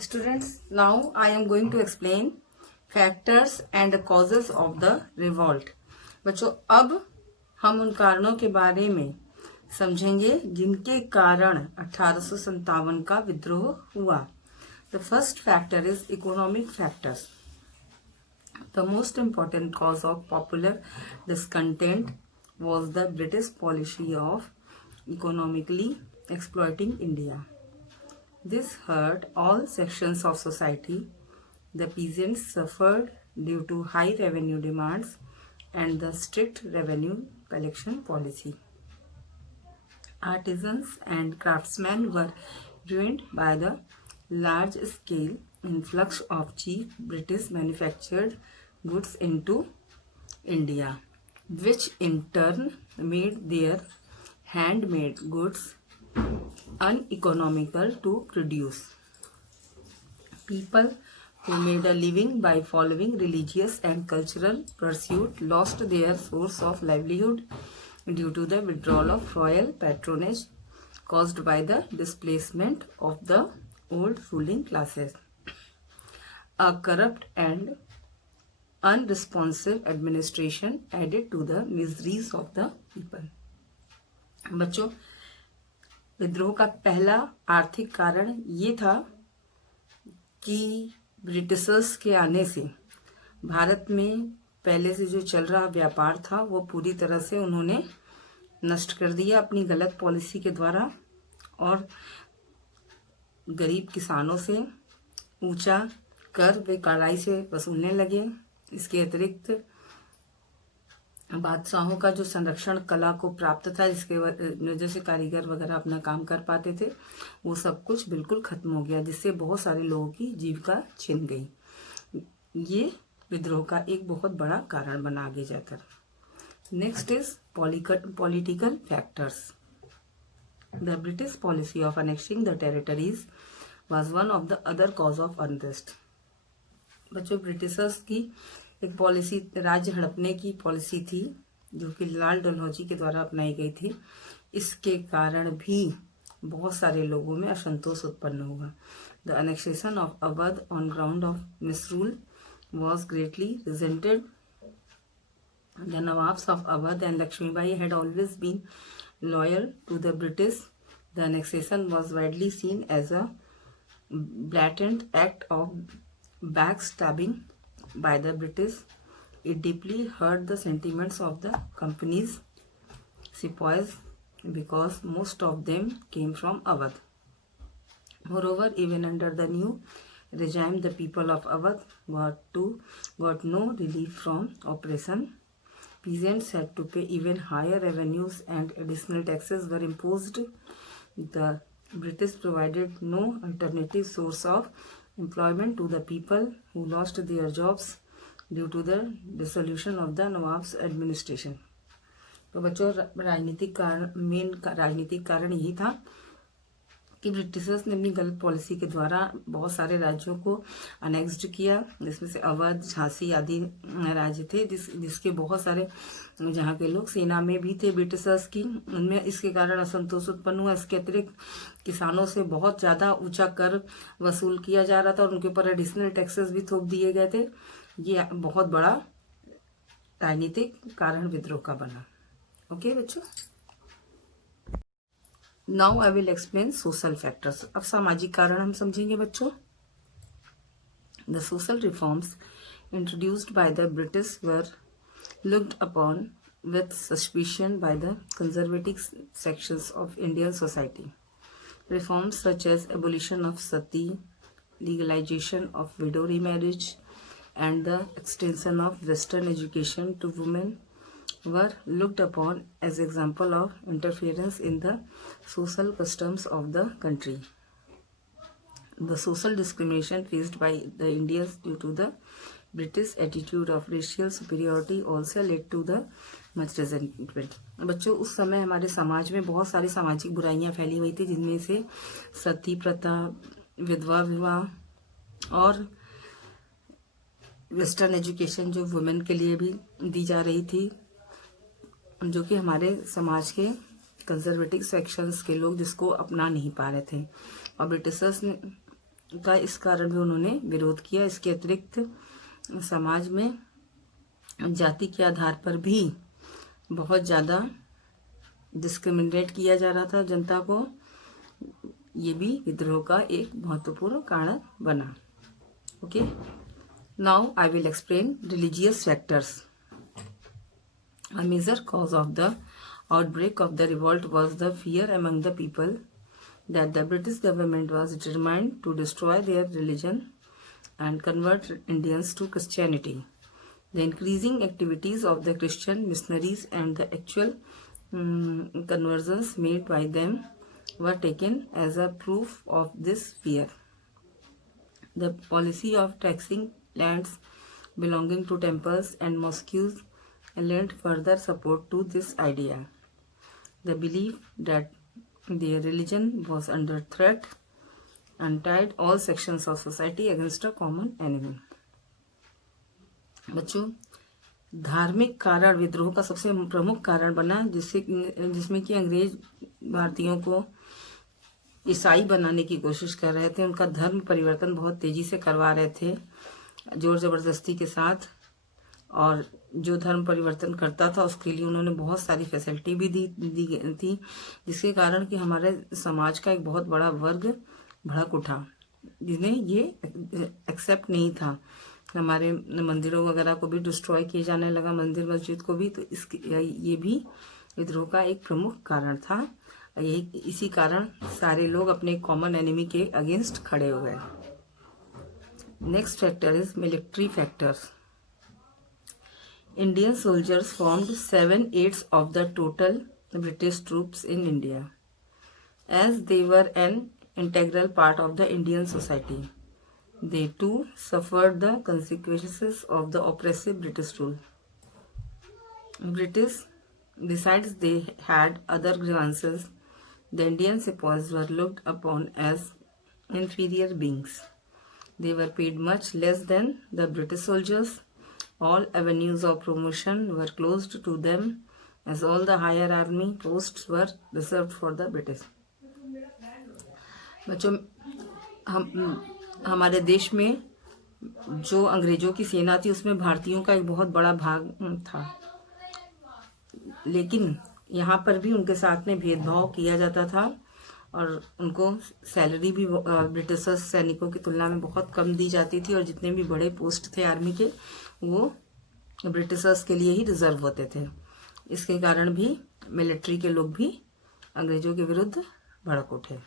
Students, now I am going to explain factors and causes of the revolt. बच्चों, अब हम उन कारणों के बारे में समझेंगे जिनके कारण 1857 का विद्रोह हुआ. The first factor is economic factors. The most important cause of popular discontent was the British policy of economically exploiting India. This hurt all sections of society. The peasants suffered due to high revenue demands and the strict revenue collection policy. Artisans and craftsmen were ruined by the large-scale influx of cheap British manufactured goods into India, which in turn made their handmade goods uneconomical to produce. People who made a living by following religious and cultural pursuit lost their source of livelihood due to the withdrawal of royal patronage caused by the displacement of the old ruling classes. A corrupt and unresponsive administration added to the miseries of the people. बच्चों, विद्रोह का पहला आर्थिक कारण ये था कि Britishers के आने से भारत में पहले से जो चल रहा व्यापार था वो पूरी तरह से उन्होंने नष्ट कर दिया अपनी गलत पॉलिसी के द्वारा और गरीब किसानों से ऊंचा कर वे कड़ाई से वसूलने लगे. इसके अतिरिक्त बादशाहों का जो संरक्षण कला को प्राप्त था, जिसके वजह से कारीगर वगैरह अपना काम कर पाते थे, वो सब कुछ बिल्कुल खत्म हो गया, जिससे बहुत सारे लोगों की जीविका छिन गई. ये विद्रोह का एक बहुत बड़ा कारण बना आगे जाकर. Next is political factors. The British policy of annexing the territories was one of the other cause of unrest. बच्चों, ब्रिटिशर्स की एक पॉलिसी राज्य हड़पने की पॉलिसी थी जो कि लाल डलहौजी के द्वारा अपनाई गई थी. इसके कारण भी बहुत सारे लोगों में असंतोष उत्पन्न हुआ. The annexation of Awadh on ground of misrule was greatly resented. The nawabs of Awadh and Lakshmibai had always been loyal to the British. The annexation was widely seen as a blatant act of backstabbing by the British. It deeply hurt the sentiments of the company's sepoys because most of them came from Awadh. Moreover, even under the new regime, the people of Awadh got no relief from oppression. Peasants had to pay even higher revenues and additional taxes were imposed. The British provided no alternative source of employment to the people who lost their jobs due to the dissolution of the Nawab's administration. तो बच्चों, राजनीतिक कारण यही था कि Britishers ने अपनी गलत पॉलिसी के द्वारा बहुत सारे राज्यों को अनेक्स्ड किया, जिसमें से अवध, झांसी आदि राज्य थे, जिसके बहुत सारे जहाँ के लोग सेना में भी थे ब्रिटिशर्स की. उनमें इसके कारण असंतोष उत्पन्न हुआ. इसके अतिरिक्त किसानों से बहुत ज़्यादा ऊंचा कर वसूल किया जा रहा था और उनके ऊपर एडिशनल टैक्सेस भी थोप दिए गए थे. ये बहुत बड़ा राजनीतिक कारण विद्रोह का बना. ओके बच्चों, now I will explain social factors. अब सामाजिक कारण हम समझेंगे बच्चों. The social reforms introduced by the British were looked upon with suspicion by the conservative sections of Indian society. Reforms such as abolition of sati, legalization of widow remarriage, and the extension of Western education to women were looked upon as example of interference in the social customs of the country. The social discrimination faced by the Indians due to the British attitude of racial superiority also led to the much resentment. बच्चों, उस समय हमारे समाज में बहुत सारी सामाजिक बुराइयां फैली हुई थी, जिनमें से सती प्रथा, विधवा विवाह और वेस्टर्न एजुकेशन जो वुमेन के लिए भी दी जा रही थी, जो कि हमारे समाज के कंजर्वेटिव सेक्शंस के लोग जिसको अपना नहीं पा रहे थे. और ब्रिटिशर्स ने का इस कारण भी उन्होंने विरोध किया। इसके अतिरिक्त समाज में जाति के आधार पर भी बहुत ज़्यादा डिस्क्रिमिनेट किया जा रहा था जनता को। ये भी विद्रोह का एक महत्वपूर्ण कारण बना। Okay, now I will explain religious factors. A major cause of the outbreak of the revolt was the fear among the people that the British government was determined to destroy their religion and convert Indians to Christianity. The increasing activities of the Christian missionaries and the actual conversions made by them were taken as a proof of this fear. The policy of taxing lands belonging to temples and mosques lent further support to this idea. The belief that their religion was under threat untied all sections of society against a common enemy. बच्चों, धार्मिक कारण विद्रोह का सबसे प्रमुख कारण बना, जिसमें कि अंग्रेज भारतीयों को ईसाई बनाने की कोशिश कर रहे थे। उनका धर्म परिवर्तन बहुत तेजी से करवा रहे थे, जोर जबरदस्ती के साथ। और जो धर्म परिवर्तन करता था उसके लिए उन्होंने बहुत सारी फैसिलिटी भी दी थी, जिसके कारण कि हमारे समाज का एक बहुत बड़ा वर्ग भड़क उठा, जिन्हें ये एक्सेप्ट नहीं था। हमारे मंदिरों वगैरह को भी डिस्ट्रॉय किए जाने लगा, मंदिर मस्जिद को भी। तो ये भी विद्रोह का एक प्रमुख कारण था। यही इसी कारण सारे लोग अपने कॉमन एनिमी के अगेंस्ट खड़े हो गए। Next factor is military factors. Indian soldiers formed 7/8 of the total British troops in India, as they were an integral part of the Indian society. They too suffered the consequences of the oppressive British rule. Besides they had other grievances, the Indian sepoys were looked upon as inferior beings. They were paid much less than the British soldiers. All avenues of promotion were closed to them, as all the higher army posts were reserved for the British. बच्चों, हमारे देश में जो अंग्रेजों की सेना थी उसमें भारतीयों का एक बहुत बड़ा भाग था, लेकिन यहाँ पर भी उनके साथ में भेदभाव किया जाता था और उनको सैलरी भी ब्रिटिश सैनिकों की तुलना में बहुत कम दी जाती थी। और जितने भी बड़े पोस्ट थे आर्मी के, वो ब्रिटिशर्स के लिए ही रिजर्व होते थे। इसके कारण भी मिलिट्री के लोग भी अंग्रेजों के विरुद्ध भड़क उठे।